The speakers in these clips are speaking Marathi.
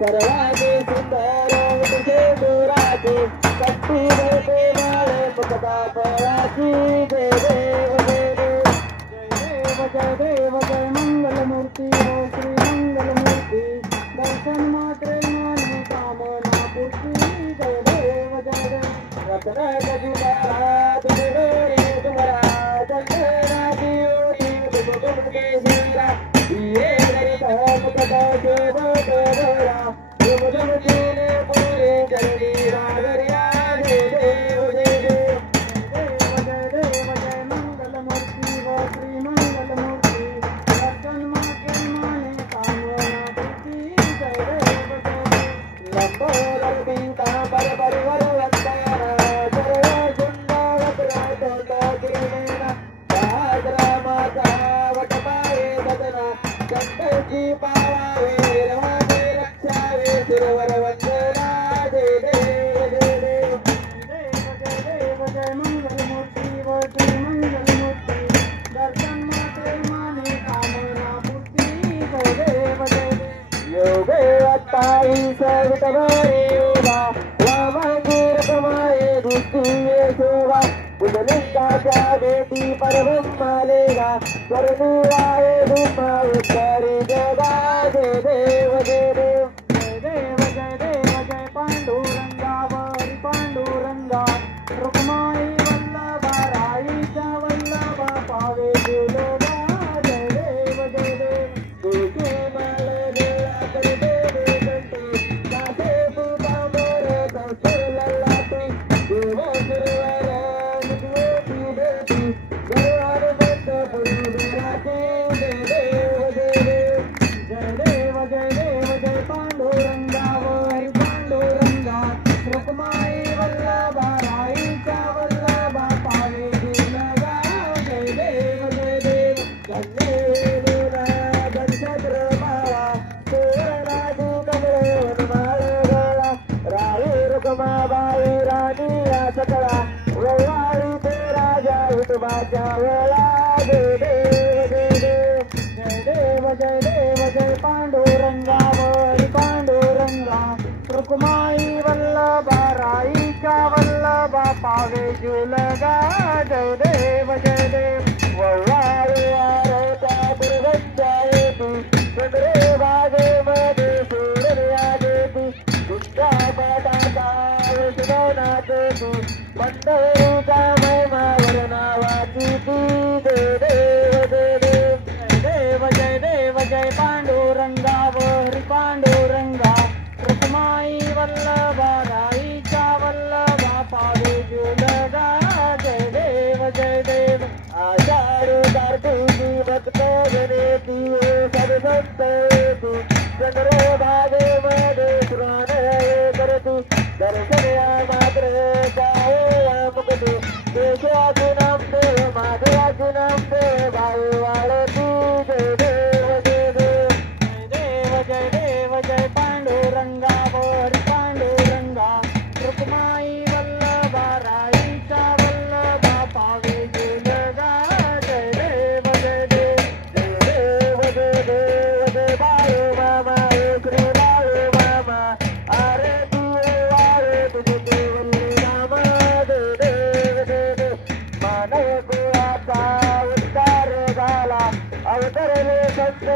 सर्वांगी सुंदर तुझे मोराची कट्टी भरते माळे मुक्ता फळाची जय देव जय देव जय देव जय मंगलमूर्ती हो श्री मंगलमूर्ती दर्शन मात्रे माने कामना पूर्ती जय देव जय देव रत्न गजुला तुझे रे तुम्हारा चंद्रा दियोटी तुमके जीरा ये गरीब मुक्ता देव देवरा तुम जब जीने पूरे जल्दी रागरिया जय देव जय देव जय देव जय मंगलमूर्ति हो श्री मंगलमूर्ति दर्शन माके माने कामना पूर्ति जय देव लंबोदर पीतांबर परिवर वंदना जय सुंदर वक्र गिरिनेना सागरा माता वटपाये सदना शंकर जी पावावे रवावे रक्षावे सिरवर वंदना जय देव जय देव जय देव जय मंगलमूर्ति वो श्री मंगलमूर्ति दर्शन मात्रे माने कामना पूर्ति जय देव जय देव योगे अट्टाई सवितभरे योगा वामंगीर तुम्हारे दृष्टि शोभा बुधलिंगाच्या बेटी परब्रह्मालेगा स्वर्णिवाये धुमा उत्तरी जगा जय देव जय देव जय देव जय देव जय पांडुरंगा वरी पांडुरंगा रुक्माई वल्लभा राईच्या वल्लभा पावे तुलोबा जय देव जय देव तुझे माळ डोळा कर देवे कंठी कासे पितांबर संस्कर ललाटी देव सुरवर निद्वेती देती गरुड बंद पुरुषाची जय देव जय देव जय देव जय देव जय पांडुरंगा वरी पांडुरंगा रुक्माई वल्लभा राईच्या वल्लभा पावे दिलगा जय देव जय देव कन्येला गणछत्र माळा सुवर्णाची कमळे वनमाळ गळा राई रुक्माबाई राणी या सकळा वैवाळी ते राजा विठोबाच्या वेळा जय देव जय देव जय देव जय देव जय पांडुरंगा वरी पांडुरंगा रुक्माई वल्लभा राईच्या वल्लभा पावे जुलगा जय देव जय देव वैवाळी आरत्या दुर्गंधा येती चंद्रे बागे मध्ये सूर्या देती दुष्टा पटाचा विष्णवनाथ ती पंढरीचा महिमा वर्णावाची ती जय देव जय देव जय देव जय देव जय पांडुरंगा वरी पांडुरंगा रुक्माई वल्लभा राईच्या वल्लभा पावे जुलगा जय देव जय देव आषाढी कार्तिकी भक्त जनेती सब संत येती चंद्र भागे मध्ये स्नान करती दर्शनया मात्र जाये मुक्ती देशाची नाम देव माझ्याची नाम देव भाऊ वाळती जय देव जय देव जय देव जय पांडुरंगा वरी पांडुरंगा रुक्माई वल्लभा राईच्या वल्लभा पावे जुलगा जय देव जय देव जय देव जय देव जय बाळू मामा श्री बाळू मामा आरती वाळे तुझे देवल्ली रामा जय देव जय देव मानव कुळाचा उद्धार झाला अवतरले संत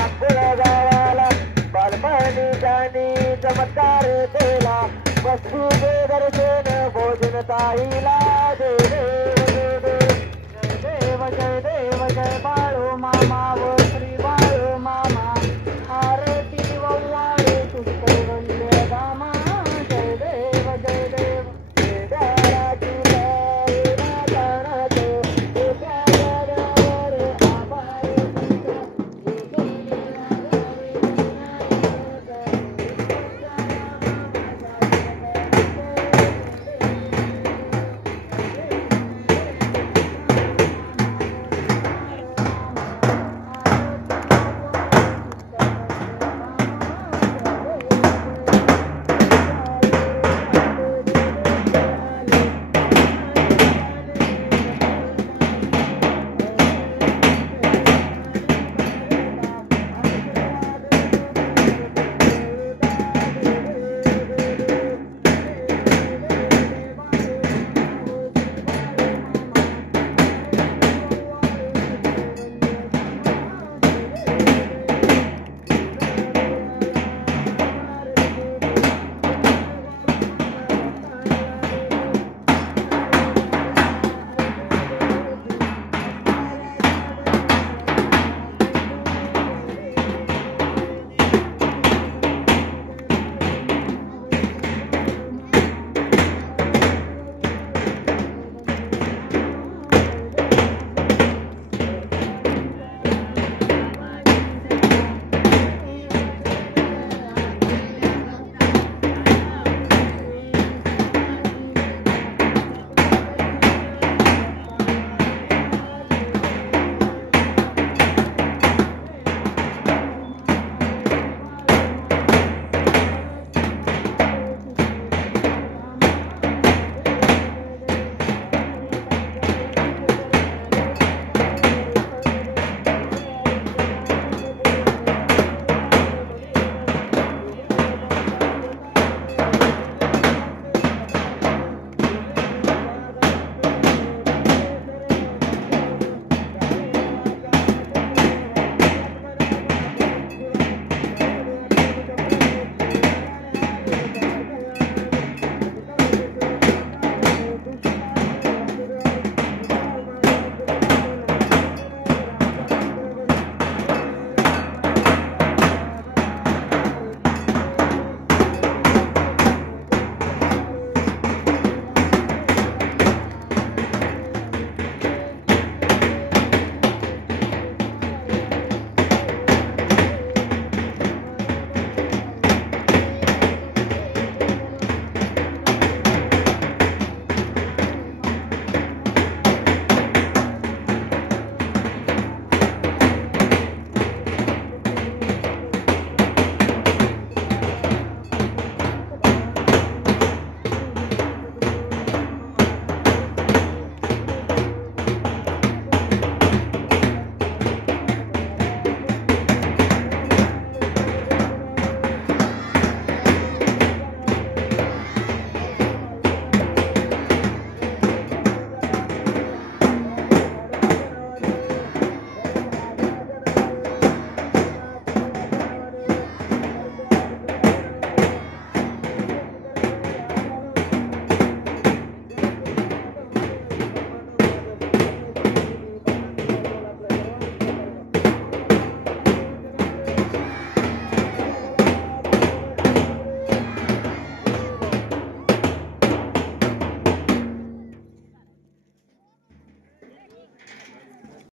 अकुळ गावाला बालपणी त्यांनी चमत्कार केला वस्तू दर्शन भोजन ताईला जय